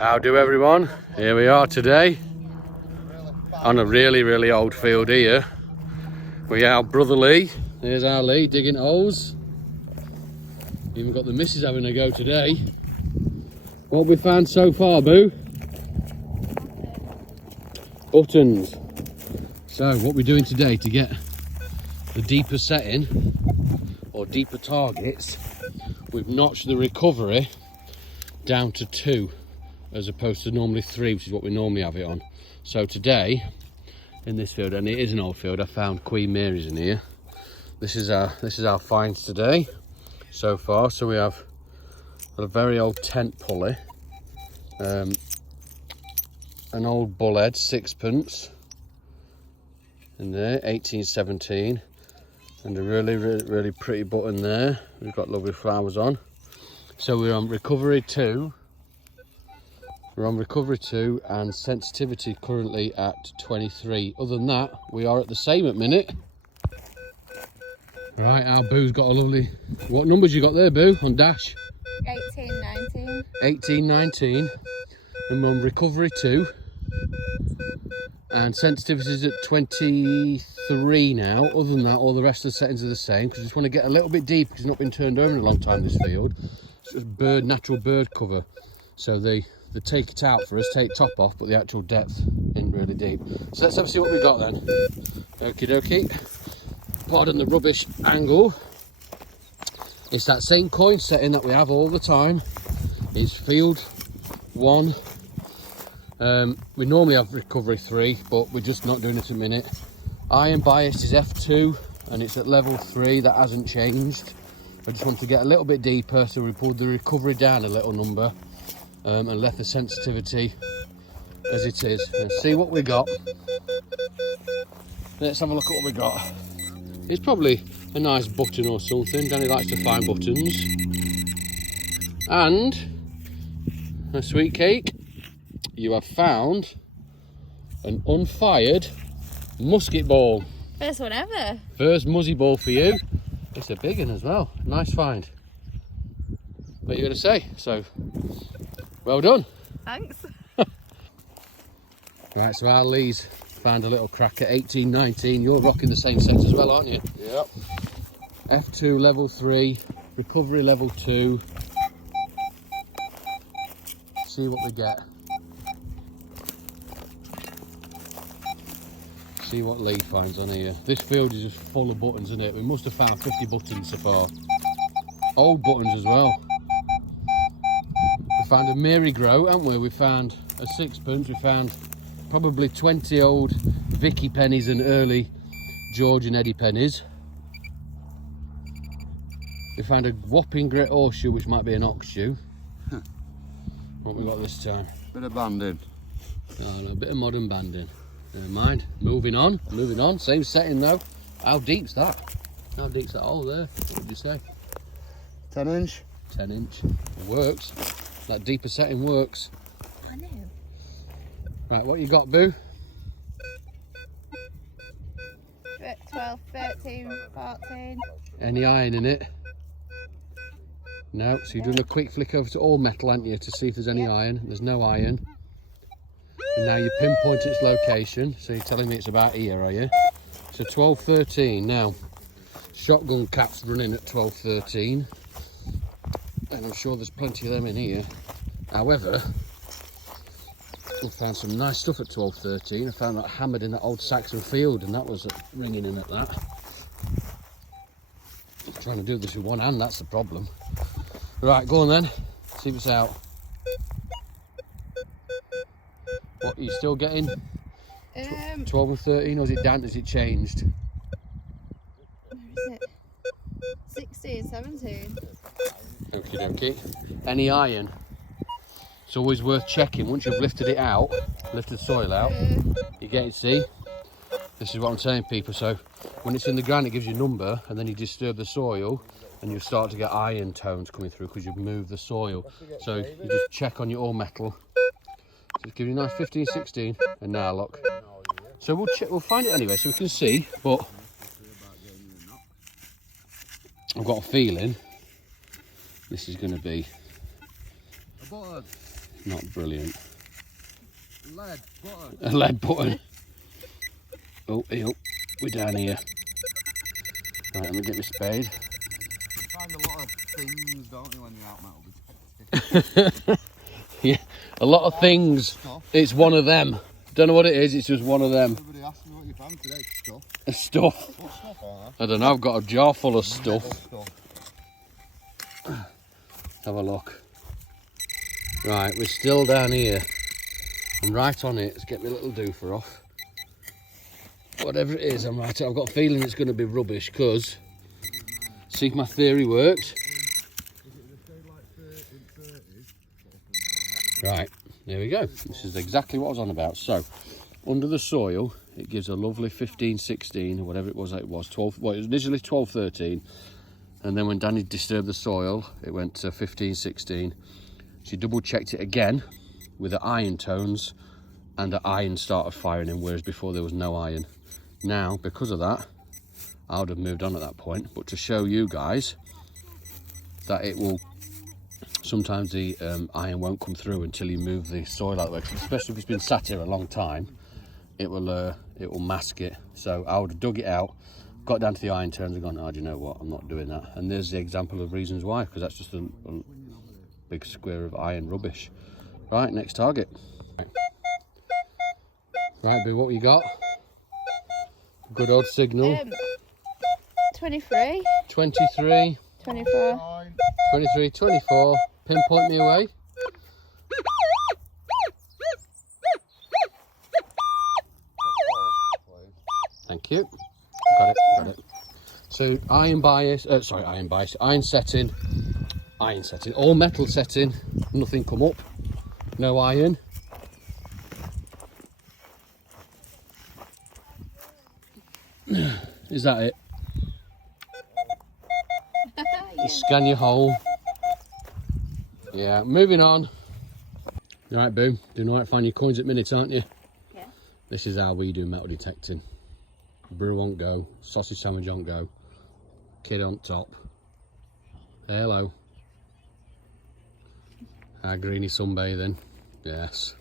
How do everyone? Here we are today on a really old field here. We are brother Lee. There's our Lee digging holes. Even got the missus having a go today. What have we found so far, Boo? Buttons. So what we're doing today to get the deeper setting or deeper targets, we've notched the recovery down to 2 as opposed to normally 3, which is what we normally have it on. So today in this field, and it is an old field, I found Queen Mary's in here. This is our finds today so far. So we have a very old tent pulley, an old bullhead 6pence in there, 1817, and a really pretty button there. We've got lovely flowers on. So we're on recovery 2. We're on recovery 2 and sensitivity currently at 23. Other than that, we are at the same at minute. Right, our Boo's got a lovely... What numbers you got there, Boo, on dash? 1819. 1819. And we're on recovery 2. And sensitivity is at 23 now. Other than that, all the rest of the settings are the same, because I just want to get a little bit deep, because it's not been turned over in a long time, this field. It's just natural bird cover. So they take it out for us, take top off, but the actual depth isn't really deep. So let's have a see what we got then. Okie dokie. Pardon the rubbish angle. It's that same coin setting that we have all the time. It's field 1. We normally have recovery 3, but we're just not doing it a minute. Iron bias is F2 and it's at level 3. That hasn't changed. I just want to get a little bit deeper, so we pulled the recovery down a little number and left the sensitivity as it is. Let's see what we got. Let's have a look at what we got. It's probably a nice button or something. Danny likes to find buttons. And a sweet cake. You have found an unfired musket ball. First one ever. First muzzy ball for you. It's a big one as well. Nice find. What are you going to say? So, well done. Thanks. Right, so our Lee's found a little cracker, 1819. You're rocking the same set as well, aren't you? Yep. F2 level 3, recovery level 2. See what we get. See what Lee finds on here. This field is just full of buttons, isn't it? We must have found 50 buttons so far. Old buttons as well. We found a Mary Grow, haven't we? We found a 6pence. We found probably 20 old Vicky pennies and early George and Eddie pennies. We found a whopping great horseshoe, which might be an ox shoe. What we got this time? Bit of banding. Oh, no, a bit of modern banding. Never mind. Moving on. Same setting though. How deep's that? How deep's that hole there? What would you say? 10 inch. 10 inch. It works. That deeper setting works. I know. Right, what you got, Boo? 12, 13, 14. Any iron in it? No. So you're doing a quick flick over to all metal, aren't you, to see if there's any iron. There's no iron. And now you pinpoint its location. So you're telling me it's about here, are you? So 12, 13. Now, shotgun caps running at 12, 13. And I'm sure there's plenty of them in here. However, we found some nice stuff at 12, 13. I found that hammered in that old Saxon field, and that was ringing in at that. I'm trying to do this with one hand, that's the problem. Right, go on then. See if it's out. What, are you still getting 12 and 13, or is it down? Has it changed? Where is it? 16, 17. Okie dokie. Any iron? It's always worth checking. Once you've lifted it out, lifted the soil out, you get it, see? This is what I'm telling people. So when it's in the ground, it gives you a number, and then you disturb the soil, and you start to get iron tones coming through because you've moved the soil. So you just check on your all metal. So it's giving you a nice 15, 16, and now look. So we'll find it anyway, so we can see. But I've got a feeling this is going to be not brilliant. Lead button. A lead button. Oh, ew, we're down here. Right, let me get my spade. You find a lot of things, don't you, when you're out metal detecting? Yeah, a lot of things. Stuff. It's one of them. Don't know what it is, it's just one of them. Everybody asked me what you found today. Stuff. Stuff. What stuff are I don't know, I've got a jar full of there? stuff. Stuff. Have a look. Right, we're still down here. I'm right on it. Let's get my little doofer off. Whatever it is, I'm right. I've got a feeling it's going to be rubbish because, see if my theory works. Right, there we go. This is exactly what I was on about. So, under the soil, it gives a lovely 15, 16, or whatever it was, 12, well, it was initially 12, 13. And then when Danny disturbed the soil, it went to 15, 16. She double checked it again with the iron tones, and the iron started firing in, whereas before there was no iron. Now, because of that, I would have moved on at that point. But to show you guys that it will, sometimes the iron won't come through until you move the soil out of the way, especially if it's been sat here a long time, it will mask it. So I would have dug it out, got down to the iron tones and gone, oh, do you know what, I'm not doing that. And there's the example of reasons why, because that's just a big square of iron rubbish. Right, next target. Right, Boo, what you got? Good old signal. 23. 23. 24. 23, 24. Pinpoint me away. Thank you. Got it. So iron setting, all metal setting, nothing come up, no iron. Is that it? Yeah. Scan your hole. Yeah, moving on. Right, Boo, doing all right, find your coins at minutes, aren't you? Yeah. This is how we do metal detecting. Brew won't go, sausage sandwich won't go, kid on top. Hello. Our greeny sunbathing. Yes.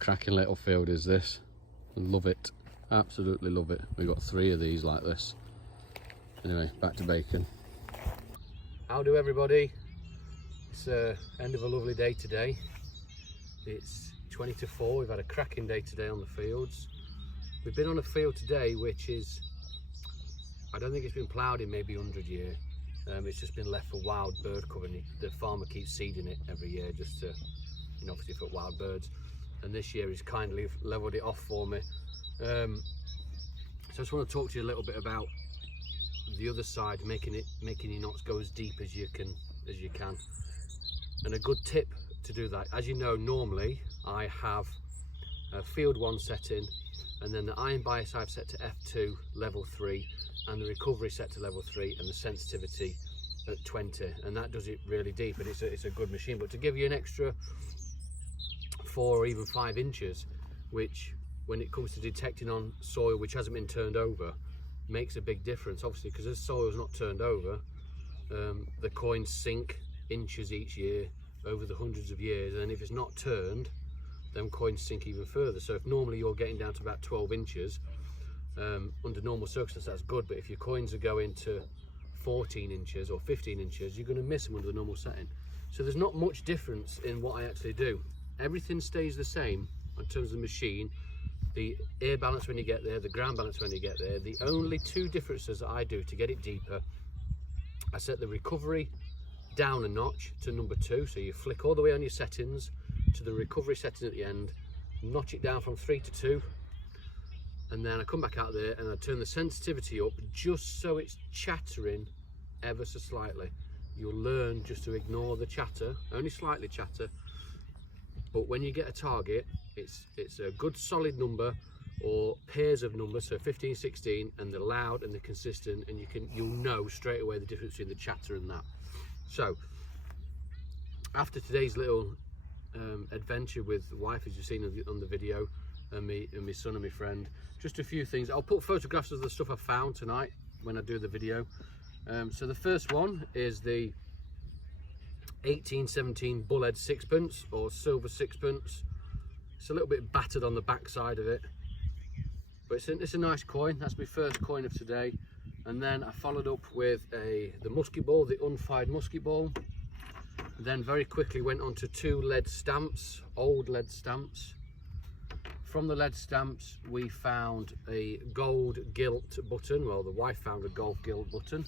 Cracking little field is this. Love it. Absolutely love it. We've got 3 of these like this. Anyway, back to bacon. How do everybody? It's end of a lovely day today. It's 20 to 4. We've had a cracking day today on the fields. We've been on a field today which is, I don't think it's been ploughed in maybe 100 years. It's just been left for wild bird cover. The farmer keeps seeding it every year just to, you know, obviously for wild birds. And this year he's kindly levelled it off for me. So I just want to talk to you a little bit about the other side, making your knots go as deep as you can. And a good tip to do that, as you know, normally I have a field 1 setting, and then the iron bias I've set to F2 level 3, and the recovery set to level 3, and the sensitivity at 20, and that does it really deep, and it's a good machine. But to give you an extra 4 or even 5 inches, which when it comes to detecting on soil which hasn't been turned over, makes a big difference, obviously, because as soil is not turned over, the coins sink inches each year over the hundreds of years, and if it's not turned, then coins sink even further. So if normally you're getting down to about 12 inches, under normal circumstances that's good, but if your coins are going to 14 inches or 15 inches, you're going to miss them under the normal setting. So there's not much difference in what I actually do. Everything stays the same in terms of the machine. The air balance when you get there, the ground balance when you get there. The only 2 differences that I do to get it deeper, I set the recovery down a notch to number 2, so you flick all the way on your settings to the recovery setting at the end, notch it down from 3 to 2, and then I come back out there and I turn the sensitivity up just so it's chattering ever so slightly. You'll learn just to ignore the chatter, only slightly chatter, but when you get a target, it's a good solid number or pairs of numbers, so 15, 16, and the loud and the consistent, and you'll know straight away the difference between the chatter and that. So after today's little adventure with the wife, as you've seen on the video, and my son and my friend, just a few things. I'll put photographs of the stuff I found tonight when I do the video. So the first one is the 1817 bullhead sixpence or silver sixpence. It's a little bit battered on the back side of it, but it's a nice coin. That's my first coin of today. And then I followed up with the musket ball, the unfired musket ball. Then very quickly went on to 2 lead stamps, old lead stamps. From the lead stamps we found a gold gilt button. Well, the wife found a gold gilt button.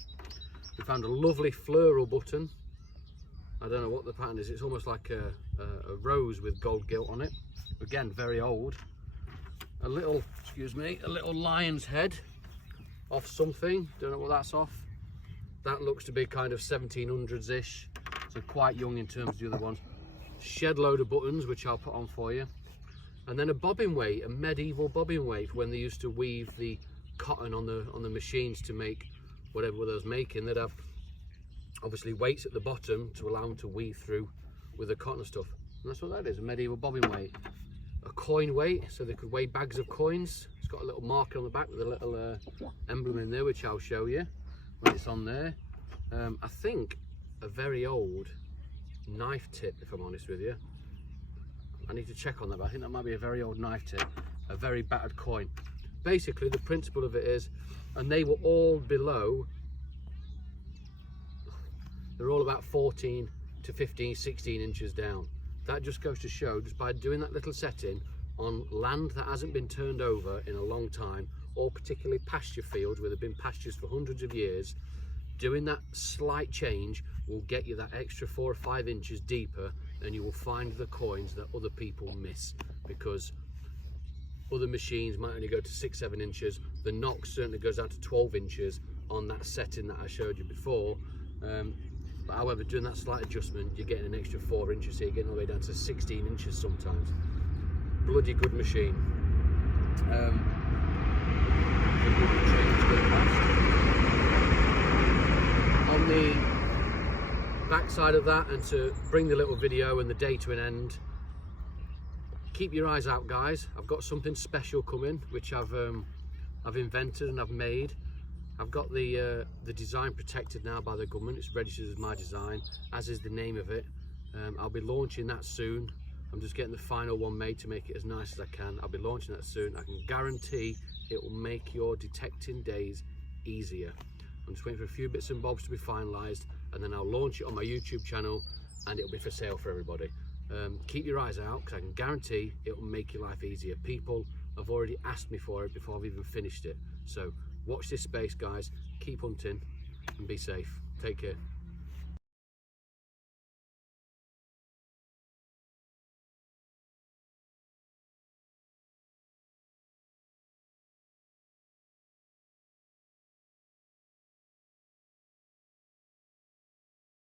We found a lovely floral button. I don't know what the pattern is. It's almost like a rose with gold gilt on it. Again, very old. A little, excuse me, a little lion's head off something. Don't know what that's off. That looks to be kind of 1700s-ish. So quite young in terms of the other ones. Shed load of buttons, which I'll put on for you. And then a bobbin weight, a medieval bobbin weight, when they used to weave the cotton on the machines to make whatever they was making. They'd have obviously weights at the bottom to allow them to weave through with the cotton stuff. And that's what that is, a medieval bobbin weight. A coin weight, so they could weigh bags of coins. It's got a little marker on the back with a little emblem in there, which I'll show you when it's on there. I think a very old knife tip, if I'm honest with you. I need to check on that, but I think that might be a very old knife tip, a very battered coin. Basically, the principle of it is, and they were all below, they're all about 14 to 15, 16 inches down. That just goes to show, just by doing that little setting on land that hasn't been turned over in a long time, or particularly pasture fields where they've been pastures for hundreds of years, doing that slight change will get you that extra 4 or 5 inches deeper, and you will find the coins that other people miss, because other machines might only go to 6-7 inches. The knock certainly goes out to 12 inches on that setting that I showed you before. But however, doing that slight adjustment, you're getting an extra 4 inches, so you're getting all the way down to 16 inches sometimes. Bloody good machine. On the back side of that, and to bring the little video and the day to an end, keep your eyes out, guys. I've got something special coming, which I've invented and I've made. I've got the design protected now by the government. It's registered as my design, as is the name of it. I'll be launching that soon. I'm just getting the final one made to make it as nice as I can. I'll be launching that soon. I can guarantee it will make your detecting days easier. I'm just waiting for a few bits and bobs to be finalised, and then I'll launch it on my YouTube channel, and it'll be for sale for everybody. Keep your eyes out, because I can guarantee it will make your life easier. People have already asked me for it before I've even finished it. So watch this space, guys. Keep hunting and be safe. Take care.